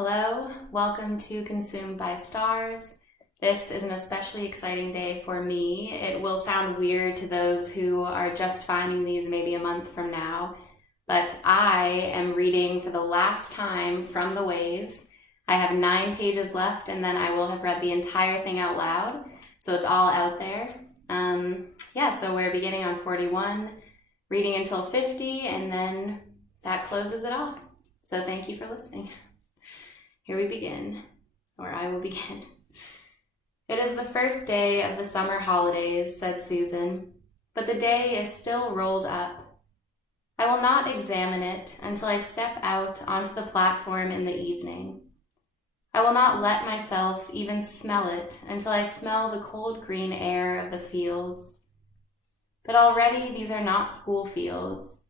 Hello, welcome to Consumed by Stars. This is an especially exciting day for me. It will sound weird to those who are just finding these maybe a month from now, but I am reading for the last time From the Waves. I have 9 pages left and then I will have read the entire thing out loud, so it's all out there. So we're beginning on 41, reading until 50, and then that closes it off. So thank you for listening. Here we begin, or I will begin. It is the first day of the summer holidays, said Susan, but the day is still rolled up. I will not examine it until I step out onto the platform in the evening. I will not let myself even smell it until I smell the cold green air of the fields. But already these are not school fields.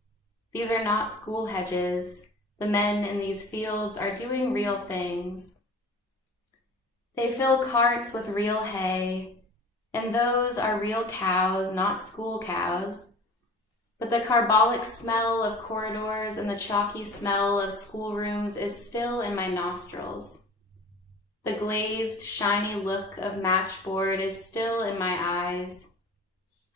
These are not school hedges. The men in these fields are doing real things. They fill carts with real hay, and those are real cows, not school cows. But the carbolic smell of corridors and the chalky smell of schoolrooms is still in my nostrils. The glazed, shiny look of matchboard is still in my eyes.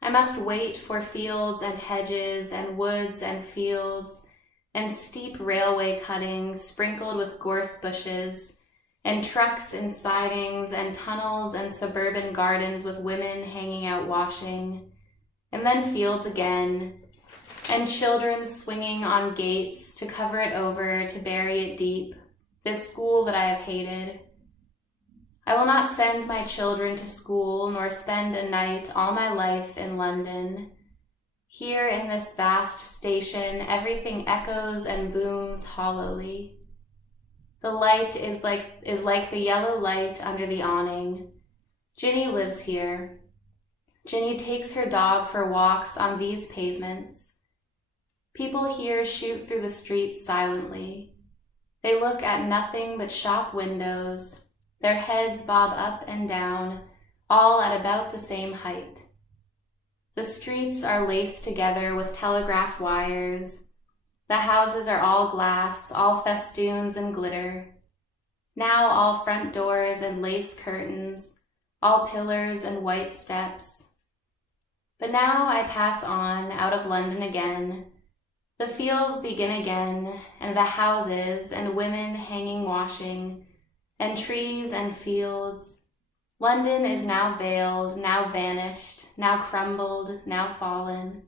I must wait for fields and hedges and woods and fields and steep railway cuttings sprinkled with gorse bushes, and trucks and sidings and tunnels and suburban gardens with women hanging out washing, and then fields again, and children swinging on gates to cover it over, to bury it deep, this school that I have hated. I will not send my children to school, nor spend a night all my life in London. Here in this vast station, everything echoes and booms hollowly. The light is like the yellow light under the awning. Ginny lives here. Ginny takes her dog for walks on these pavements. People here shoot through the streets silently. They look at nothing but shop windows. Their heads bob up and down, all at about the same height. The streets are laced together with telegraph wires. The houses are all glass, all festoons and glitter. Now all front doors and lace curtains, all pillars and white steps. But now I pass on out of London again. The fields begin again, and the houses and women hanging washing, and trees and fields. London is now veiled, now vanished, now crumbled, now fallen.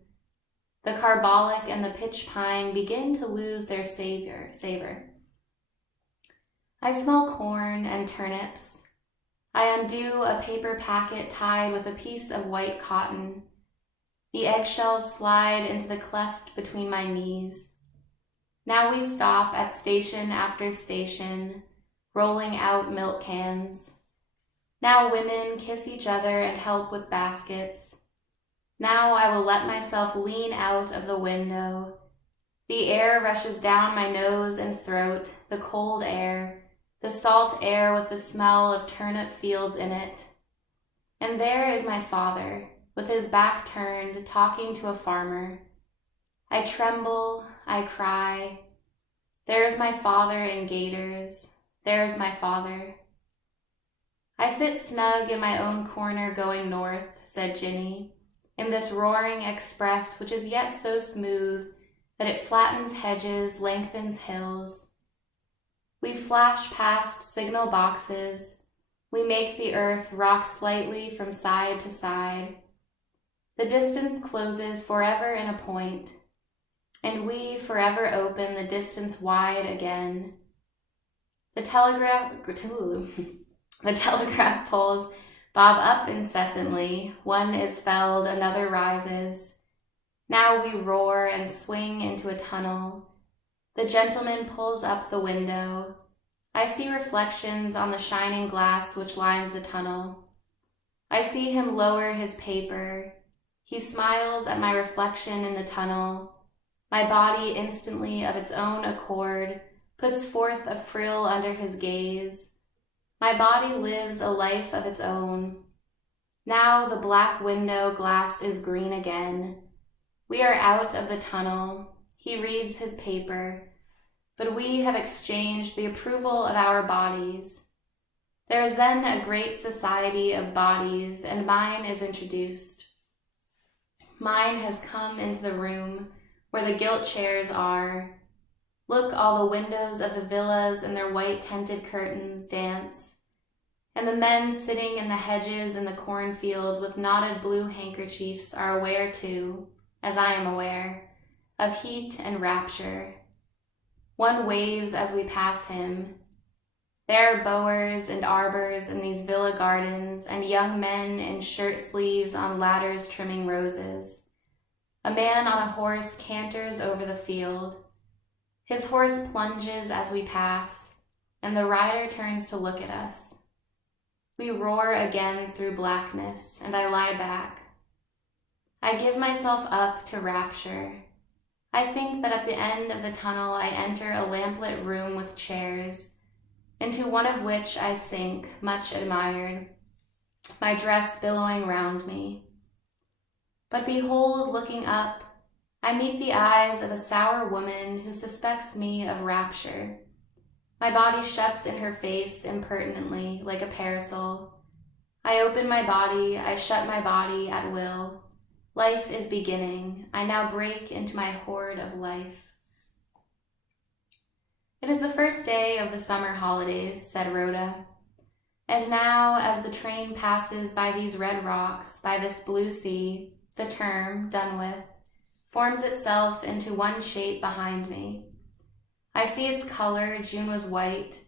The carbolic and the pitch pine begin to lose their savor. I smell corn and turnips. I undo a paper packet tied with a piece of white cotton. The eggshells slide into the cleft between my knees. Now we stop at station after station, rolling out milk cans. Now women kiss each other and help with baskets. Now I will let myself lean out of the window. The air rushes down my nose and throat, the cold air, the salt air with the smell of turnip fields in it. And there is my father, with his back turned, talking to a farmer. I tremble, I cry. There is my father in gaiters. There is my father. I sit snug in my own corner going north, said Ginny, in this roaring express which is yet so smooth that it flattens hedges, lengthens hills. We flash past signal boxes. We make the earth rock slightly from side to side. The distance closes forever in a point, and we forever open the distance wide again. The telegraph poles bob up incessantly. One is felled, another rises. Now we roar and swing into a tunnel. The gentleman pulls up the window. I see reflections on the shining glass which lines the tunnel. I see him lower his paper. He smiles at my reflection in the tunnel. My body instantly of its own accord puts forth a frill under his gaze. My body lives a life of its own. Now the black window glass is green again. We are out of the tunnel. He reads his paper. but we have exchanged the approval of our bodies. There is then a great society of bodies, and mine is introduced. Mine has come into the room where the gilt chairs are. Look, all the windows of the villas and their white tented curtains dance, and the men sitting in the hedges in the cornfields with knotted blue handkerchiefs are aware too, as I am aware, of heat and rapture. One waves as we pass him. There are bowers and arbors in these villa gardens, and young men in shirt sleeves on ladders trimming roses. A man on a horse canters over the field. His horse plunges as we pass, and the rider turns to look at us. We roar again through blackness, and I lie back. I give myself up to rapture. I think that at the end of the tunnel I enter a lamplit room with chairs, into one of which I sink, much admired, my dress billowing round me. But behold, looking up, I meet the eyes of a sour woman who suspects me of rapture. My body shuts in her face impertinently, like a parasol. I open my body, I shut my body at will. Life is beginning. I now break into my hoard of life. It is the first day of the summer holidays, said Rhoda. And now, as the train passes by these red rocks, by this blue sea, the term, done with, forms itself into one shape behind me. I see its color. June was white.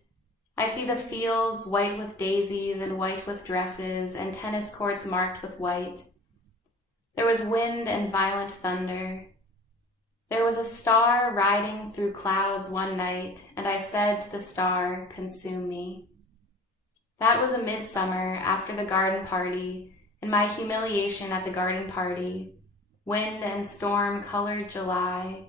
I see the fields, white with daisies and white with dresses, and tennis courts marked with white. There was wind and violent thunder. There was a star riding through clouds one night, and I said to the star, "Consume me." That was a midsummer after the garden party, and my humiliation at the garden party. Wind and storm colored July.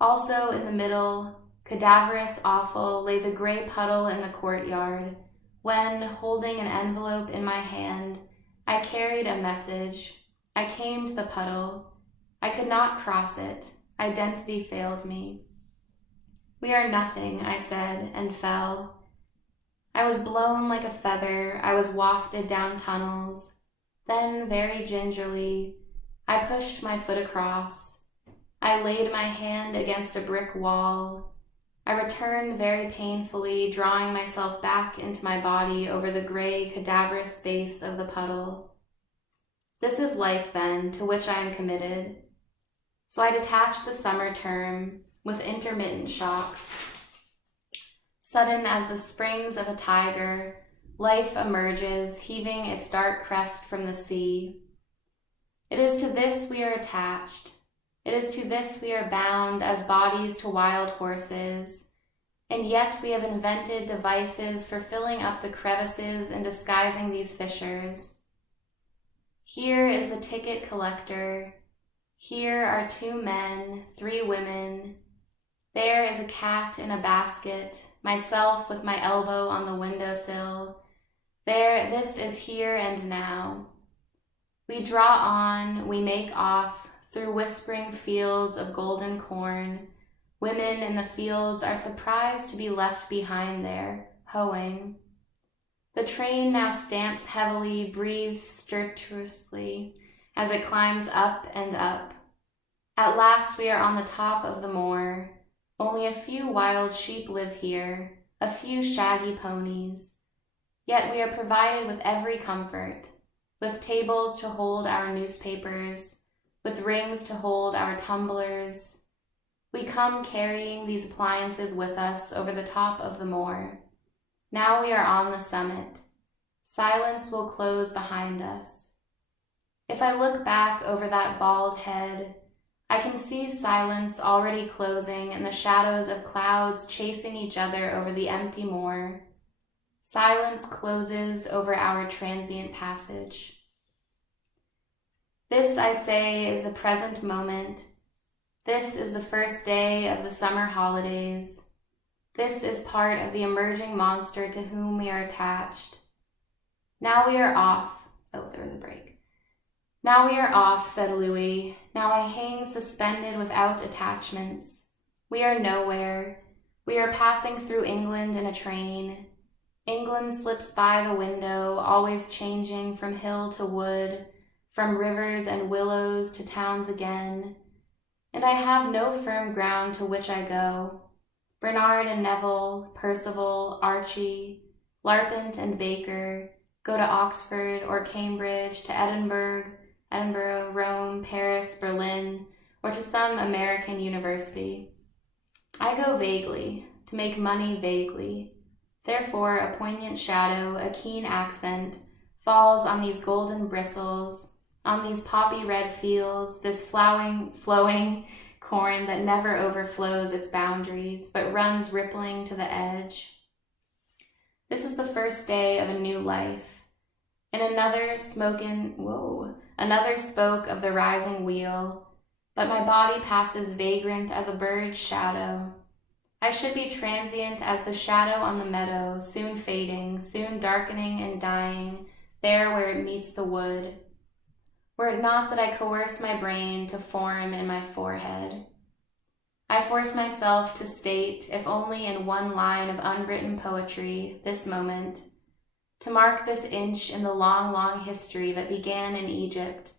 Also in the middle, cadaverous, awful, lay the gray puddle in the courtyard, when, holding an envelope in my hand, I carried a message. I came to the puddle. I could not cross it. Identity failed me. We are nothing, I said, and fell. I was blown like a feather. I was wafted down tunnels. Then, very gingerly, I pushed my foot across. I laid my hand against a brick wall. I returned very painfully, drawing myself back into my body over the gray, cadaverous space of the puddle. This is life, then, to which I am committed. So I detach the summer term with intermittent shocks. Sudden as the springs of a tiger, life emerges, heaving its dark crest from the sea. It is to this we are attached. It is to this we are bound as bodies to wild horses. And yet we have invented devices for filling up the crevices and disguising these fissures. Here is the ticket collector. Here are 2 men, 3 women. There is a cat in a basket, myself with my elbow on the windowsill. This is here and now. We draw on, we make off, through whispering fields of golden corn. Women in the fields are surprised to be left behind there, hoeing. The train now stamps heavily, breathes stertorously as it climbs up and up. At last we are on the top of the moor. Only a few wild sheep live here, a few shaggy ponies. Yet we are provided with every comfort, with tables to hold our newspapers, with rings to hold our tumblers. We come carrying these appliances with us over the top of the moor. Now we are on the summit. Silence will close behind us. If I look back over that bald head, I can see silence already closing and the shadows of clouds chasing each other over the empty moor. Silence closes over our transient passage. This, I say, is the present moment. This is the first day of the summer holidays. This is part of the emerging monster to whom we are attached. Now we are off. Oh, there was a break. Now we are off, said Louis. Now I hang suspended without attachments. We are nowhere. We are passing through England in a train. England slips by the window, always changing from hill to wood, from rivers and willows to towns again. And I have no firm ground to which I go. Bernard and Neville, Percival, Archie, Larpent and Baker go to Oxford or Cambridge, to Edinburgh, Rome, Paris, Berlin, or to some American university. I go vaguely, to make money vaguely. Therefore, a poignant shadow, a keen accent, falls on these golden bristles, on these poppy-red fields, this flowing corn that never overflows its boundaries, but runs rippling to the edge. This is the first day of a new life. And another spoke of the rising wheel, but my body passes vagrant as a bird's shadow. I should be transient as the shadow on the meadow, soon fading, soon darkening and dying, there where it meets the wood. Were it not that I coerce my brain to form in my forehead. I force myself to state, if only in one line of unwritten poetry, this moment, to mark this inch in the long, long history that began in Egypt,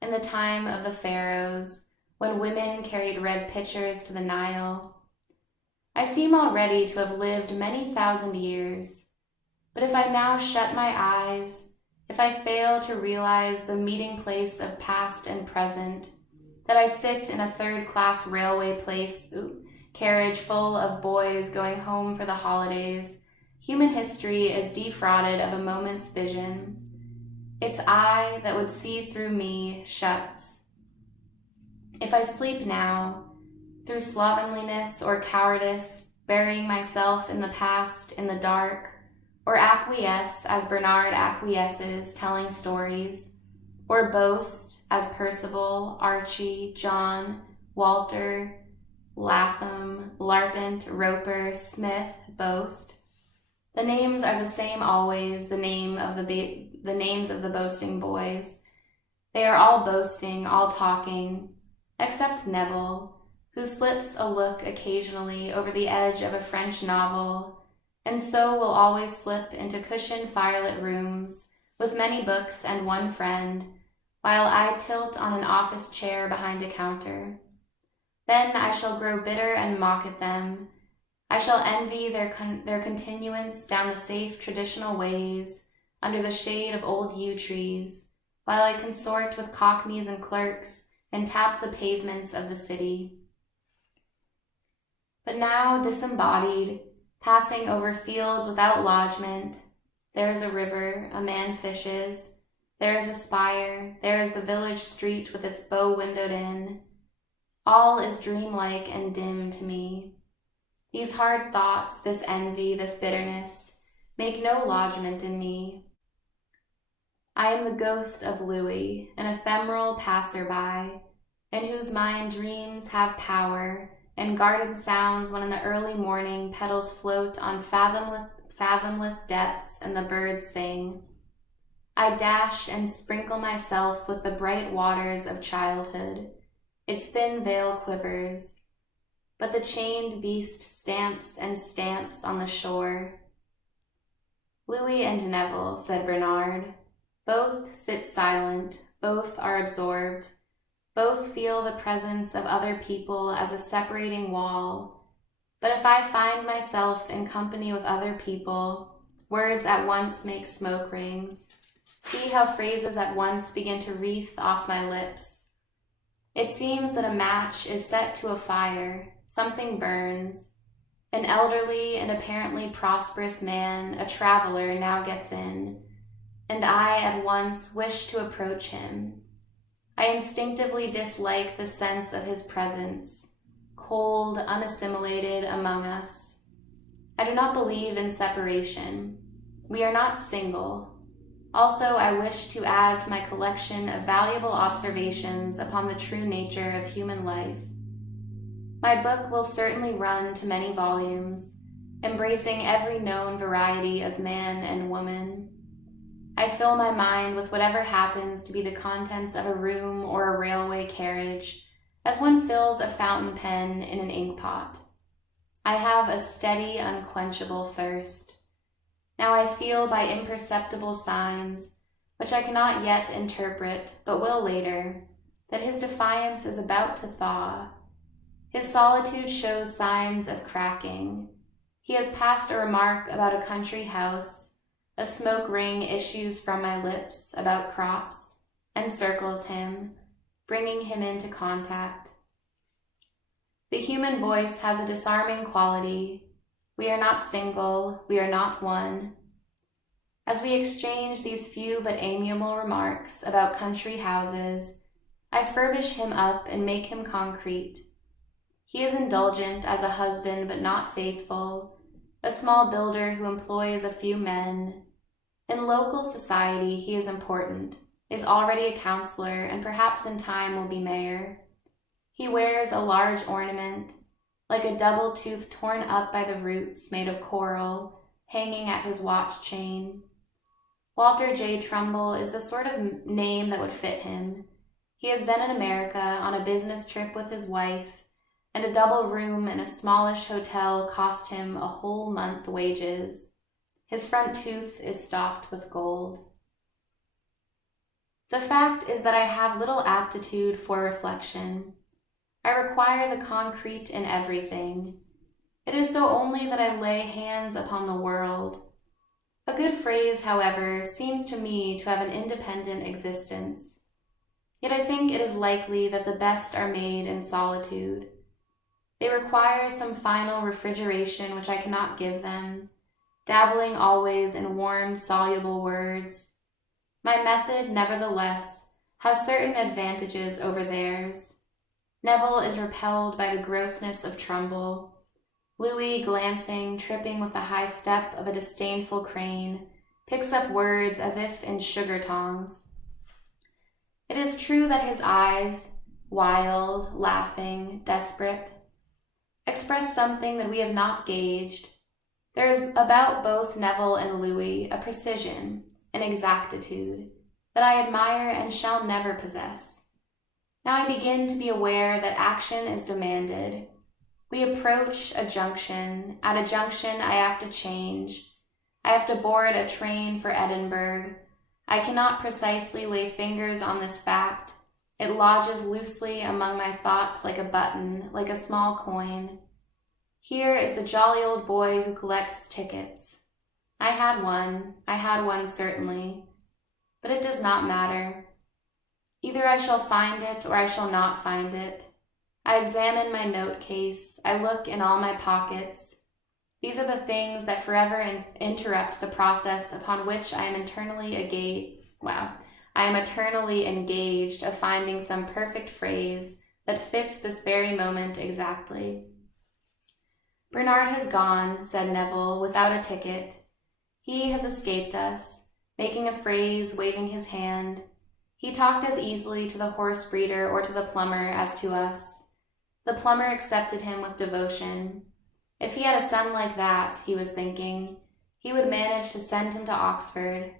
in the time of the pharaohs, when women carried red pitchers to the Nile. I seem already to have lived many thousand years, but if I now shut my eyes, if I fail to realize the meeting place of past and present, that I sit in a third-class railway carriage full of boys going home for the holidays, human history is defrauded of a moment's vision. Its eye that would see through me shuts. If I sleep now, through slovenliness or cowardice, burying myself in the past in the dark, or acquiesce as Bernard acquiesces, telling stories, or boast as Percival, Archie, John, Walter, Latham, Larpent, Roper, Smith boast. The names are the same always, the names of the boasting boys. They are all boasting, all talking, except Neville, who slips a look occasionally over the edge of a French novel, and so will always slip into cushioned firelit rooms with many books and one friend, while I tilt on an office chair behind a counter. Then I shall grow bitter and mock at them. I shall envy their continuance down the safe traditional ways, under the shade of old yew trees, while I consort with cockneys and clerks and tap the pavements of the city. But now disembodied, passing over fields without lodgment, there is a river, a man fishes, there is a spire, there is the village street with its bow-windowed inn. All is dreamlike and dim to me. These hard thoughts, this envy, this bitterness, make no lodgment in me. I am the ghost of Louis, an ephemeral passer-by, in whose mind dreams have power, and garden sounds when in the early morning petals float on fathomless depths and the birds sing. I dash and sprinkle myself with the bright waters of childhood. Its thin veil quivers, but the chained beast stamps and stamps on the shore. Louis and Neville, said Bernard. Both sit silent, both are absorbed. Both feel the presence of other people as a separating wall. But if I find myself in company with other people, words at once make smoke rings. See how phrases at once begin to wreath off my lips. It seems that a match is set to a fire, something burns. An elderly and apparently prosperous man, a traveler, now gets in, and I at once wish to approach him. I instinctively dislike the sense of his presence, cold, unassimilated among us. I do not believe in separation. We are not single. Also, I wish to add to my collection of valuable observations upon the true nature of human life. My book will certainly run to many volumes, embracing every known variety of man and woman. I fill my mind with whatever happens to be the contents of a room or a railway carriage, as one fills a fountain pen in an inkpot. I have a steady, unquenchable thirst. Now I feel by imperceptible signs, which I cannot yet interpret, but will later, that his defiance is about to thaw. His solitude shows signs of cracking. He has passed a remark about a country house. A smoke ring issues from my lips about crops, encircles him, bringing him into contact. The human voice has a disarming quality. We are not single, we are not one. As we exchange these few but amiable remarks about country houses, I furbish him up and make him concrete. He is indulgent as a husband but not faithful, a small builder who employs a few men. In local society he is important, is already a counselor, and perhaps in time will be mayor. He wears a large ornament, like a double tooth torn up by the roots made of coral, hanging at his watch chain. Walter J. Trumbull is the sort of name that would fit him. He has been in America on a business trip with his wife, and a double room in a smallish hotel cost him a whole month's wages. His front tooth is stocked with gold. The fact is that I have little aptitude for reflection. I require the concrete in everything. It is so only that I lay hands upon the world. A good phrase, however, seems to me to have an independent existence. Yet I think it is likely that the best are made in solitude. They require some final refrigeration which I cannot give them, dabbling always in warm, soluble words. My method, nevertheless, has certain advantages over theirs. Neville is repelled by the grossness of Trumbull. Louis, glancing, tripping with the high step of a disdainful crane, picks up words as if in sugar tongs. It is true that his eyes, wild, laughing, desperate, express something that we have not gauged. There is about both Neville and Louis a precision, an exactitude, that I admire and shall never possess. Now I begin to be aware that action is demanded. We approach a junction. At a junction I have to change. I have to board a train for Edinburgh. I cannot precisely lay fingers on this fact. It lodges loosely among my thoughts like a button, like a small coin. Here is the jolly old boy who collects tickets. I had one certainly, but it does not matter. Either I shall find it or I shall not find it. I examine my note case. I look in all my pockets. These are the things that forever interrupt the process upon which I am eternally engaged of finding some perfect phrase that fits this very moment exactly. Bernard has gone, said Neville, without a ticket. He has escaped us, making a phrase, waving his hand. He talked as easily to the horse breeder or to the plumber as to us. The plumber accepted him with devotion. If he had a son like that, he was thinking, he would manage to send him to Oxford.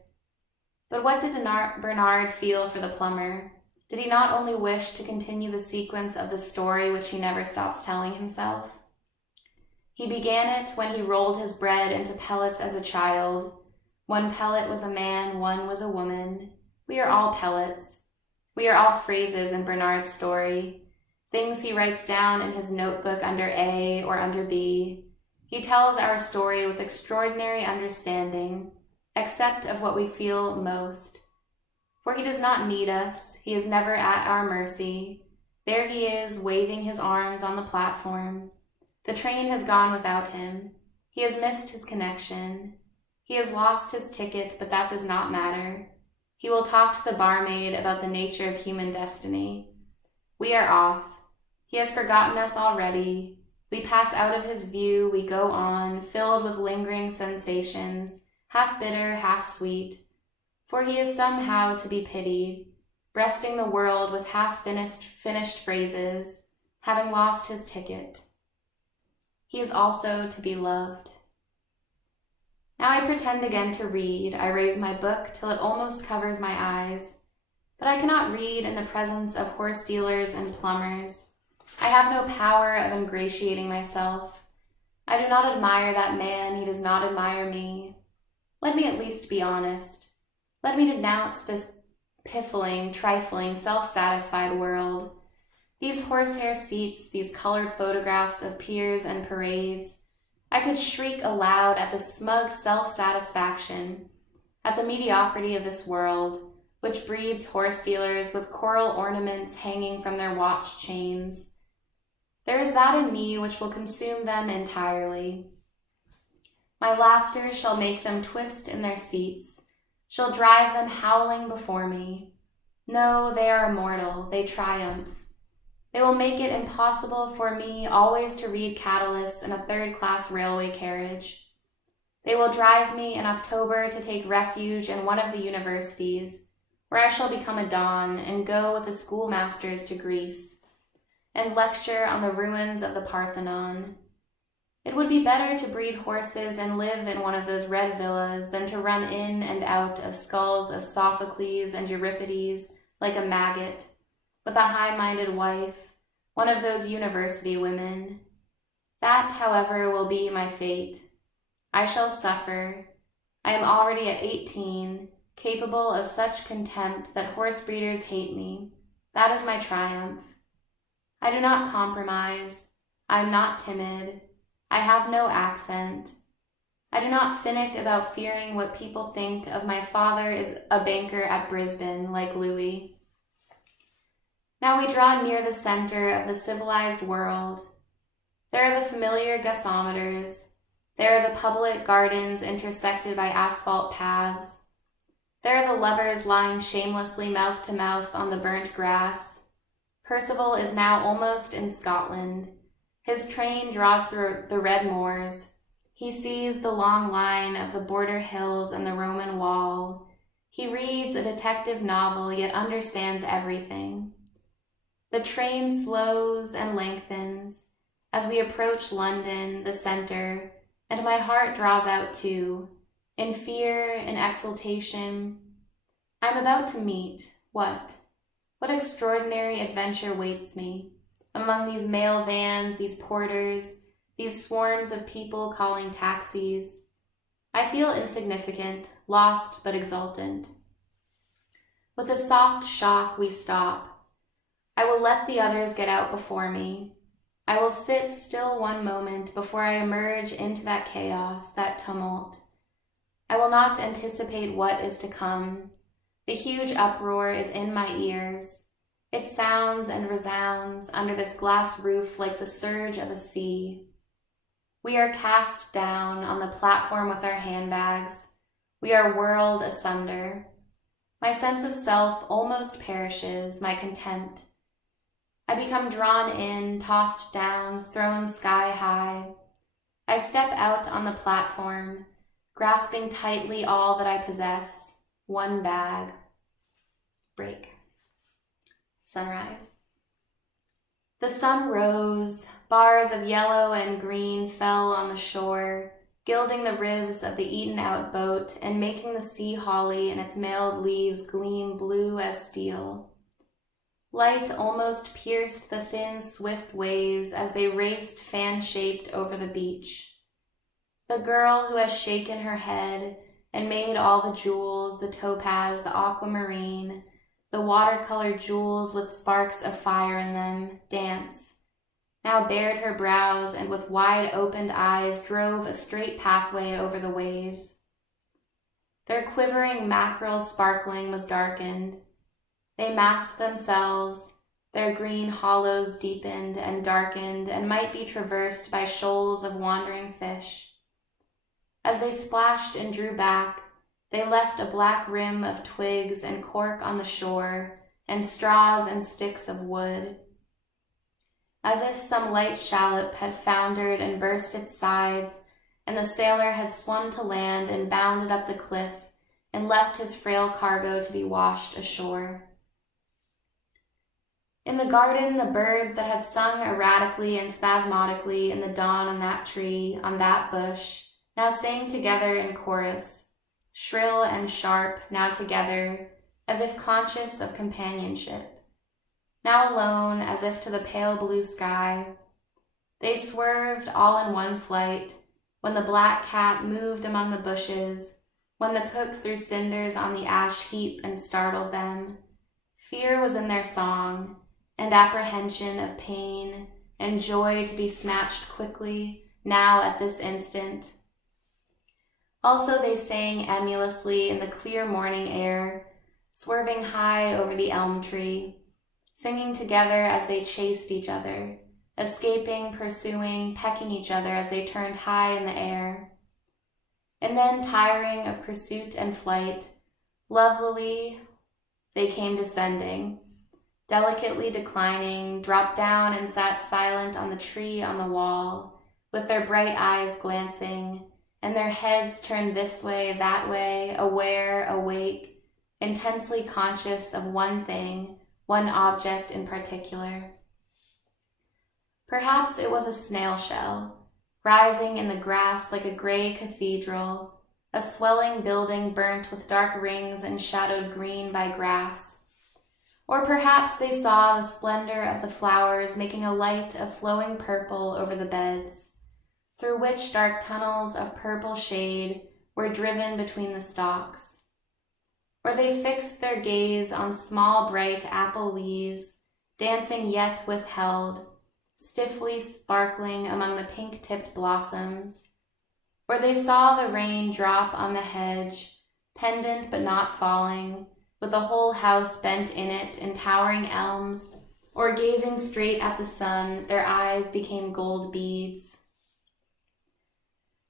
But what did Bernard feel for the plumber? Did he not only wish to continue the sequence of the story which he never stops telling himself? He began it when he rolled his bread into pellets as a child. One pellet was a man, one was a woman. We are all pellets. We are all phrases in Bernard's story, things he writes down in his notebook under A or under B. He tells our story with extraordinary understanding, except of what we feel most. For he does not need us. He is never at our mercy. There he is, waving his arms on the platform. The train has gone without him. He has missed his connection. He has lost his ticket, but that does not matter. He will talk to the barmaid about the nature of human destiny. We are off. He has forgotten us already. We pass out of his view, we go on, filled with lingering sensations, half bitter, half sweet. For he is somehow to be pitied, breasting the world with half-finished phrases, having lost his ticket. He is also to be loved. Now I pretend again to read. I raise my book till it almost covers my eyes. But I cannot read in the presence of horse dealers and plumbers. I have no power of ingratiating myself. I do not admire that man, he does not admire me. Let me at least be honest. Let me denounce this piffling, trifling, self-satisfied world. These horsehair seats, these colored photographs of piers and parades. I could shriek aloud at the smug self-satisfaction, at the mediocrity of this world, which breeds horse dealers with coral ornaments hanging from their watch chains. There is that in me which will consume them entirely. My laughter shall make them twist in their seats, shall drive them howling before me. No, they are immortal, they triumph. They will make it impossible for me always to read Catullus in a third-class railway carriage. They will drive me in October to take refuge in one of the universities, where I shall become a don and go with the schoolmasters to Greece, and lecture on the ruins of the Parthenon. It would be better to breed horses and live in one of those red villas than to run in and out of skulls of Sophocles and Euripides like a maggot, with a high-minded wife, one of those university women. That, however, will be my fate. I shall suffer. I am already at 18, capable of such contempt that horse breeders hate me. That is my triumph. I do not compromise. I am not timid. I have no accent. I do not finick about fearing what people think of my father is a banker at Brisbane, like Louis. Now we draw near the center of the civilized world. There are the familiar gasometers. There are the public gardens intersected by asphalt paths. There are the lovers lying shamelessly mouth to mouth on the burnt grass. Percival is now almost in Scotland. His train draws through the red moors. He sees the long line of the border hills and the Roman wall. He reads a detective novel, yet understands everything. The train slows and lengthens as we approach London, the center, and my heart draws out too, in fear, in exultation. I'm about to meet what? What extraordinary adventure waits me among these mail vans, these porters, these swarms of people calling taxis. I feel insignificant, lost but exultant. With a soft shock, we stop. I will let the others get out before me. I will sit still one moment before I emerge into that chaos, that tumult. I will not anticipate what is to come. The huge uproar is in my ears. It sounds and resounds under this glass roof like the surge of a sea. We are cast down on the platform with our handbags. We are whirled asunder. My sense of self almost perishes, my contempt. I become drawn in, tossed down, thrown sky high. I step out on the platform, grasping tightly all that I possess, one bag. Break. Sunrise. The sun rose, bars of yellow and green fell on the shore, gilding the ribs of the eaten-out boat and making the sea holly and its mailed leaves gleam blue as steel. Light almost pierced the thin, swift waves as they raced fan-shaped over the beach. The girl who has shaken her head and made all the jewels, the topaz, the aquamarine, the watercolor jewels with sparks of fire in them, dance, now bared her brows and with wide-opened eyes drove a straight pathway over the waves. Their quivering mackerel sparkling was darkened. They masked themselves, their green hollows deepened and darkened and might be traversed by shoals of wandering fish. As they splashed and drew back, they left a black rim of twigs and cork on the shore, and straws and sticks of wood. As if some light shallop had foundered and burst its sides, and the sailor had swum to land and bounded up the cliff, and left his frail cargo to be washed ashore. In the garden, the birds that had sung erratically and spasmodically in the dawn on that tree, on that bush, now sang together in chorus, shrill and sharp, now together, as if conscious of companionship, now alone, as if to the pale blue sky. They swerved all in one flight, when the black cat moved among the bushes, when the cook threw cinders on the ash heap and startled them. Fear was in their song, and apprehension of pain, and joy to be snatched quickly, now at this instant. Also they sang emulously in the clear morning air, swerving high over the elm tree, singing together as they chased each other, escaping, pursuing, pecking each other as they turned high in the air. And then, tiring of pursuit and flight, lovelily they came descending, delicately declining, dropped down and sat silent on the tree on the wall, with their bright eyes glancing, and their heads turned this way, that way, aware, awake, intensely conscious of one thing, one object in particular. Perhaps it was a snail shell, rising in the grass like a gray cathedral, a swelling building burnt with dark rings and shadowed green by grass. Or perhaps they saw the splendor of the flowers making a light of flowing purple over the beds, through which dark tunnels of purple shade were driven between the stalks. Or they fixed their gaze on small bright apple leaves, dancing yet withheld, stiffly sparkling among the pink-tipped blossoms. Or they saw the rain drop on the hedge, pendant but not falling, with the whole house bent in it in towering elms, or gazing straight at the sun, their eyes became gold beads.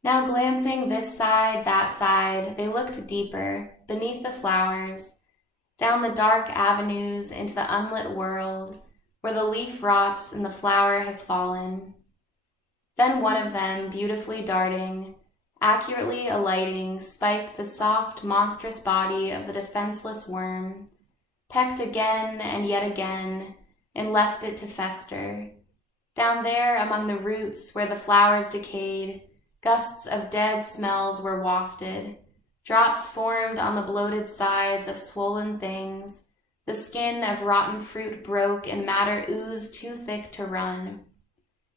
Now glancing this side, that side, they looked deeper, beneath the flowers, down the dark avenues into the unlit world, where the leaf rots and the flower has fallen. Then one of them, beautifully darting, accurately alighting, spiked the soft, monstrous body of the defenseless worm, pecked again and yet again, and left it to fester. Down there among the roots where the flowers decayed, gusts of dead smells were wafted, drops formed on the bloated sides of swollen things, the skin of rotten fruit broke and matter oozed too thick to run.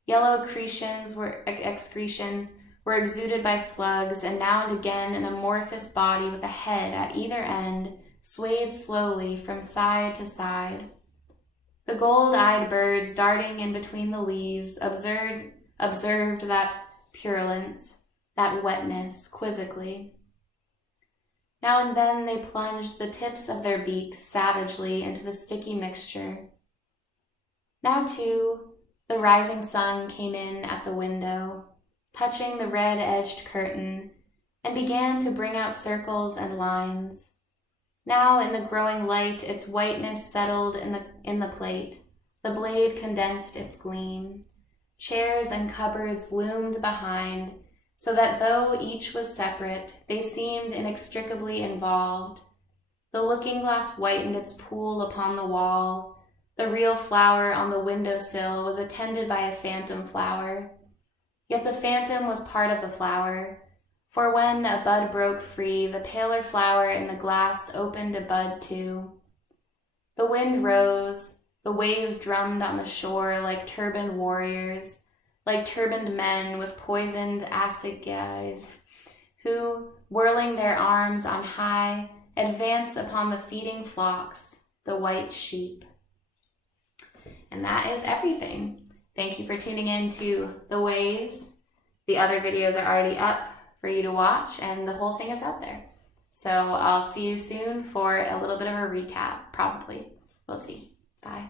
Yellow excretions were exuded by slugs, and now and again an amorphous body with a head at either end swayed slowly from side to side. The gold-eyed birds darting in between the leaves observed that purulence, that wetness, quizzically. Now and then they plunged the tips of their beaks savagely into the sticky mixture. Now, too, the rising sun came in at the window, touching the red-edged curtain, and began to bring out circles and lines. Now, in the growing light, its whiteness settled in the plate. The blade condensed its gleam. Chairs and cupboards loomed behind, so that though each was separate, they seemed inextricably involved. The looking-glass whitened its pool upon the wall. The real flower on the windowsill was attended by a phantom flower. Yet the phantom was part of the flower, for when a bud broke free, the paler flower in the glass opened a bud too. The wind rose, the waves drummed on the shore like turbaned warriors, like turbaned men with poisoned assegais, who, whirling their arms on high, advance upon the feeding flocks, the white sheep. And that is everything. Thank you for tuning in to The Waves. The other videos are already up for you to watch, and the whole thing is out there. So I'll see you soon for a little bit of a recap, probably. We'll see. Bye.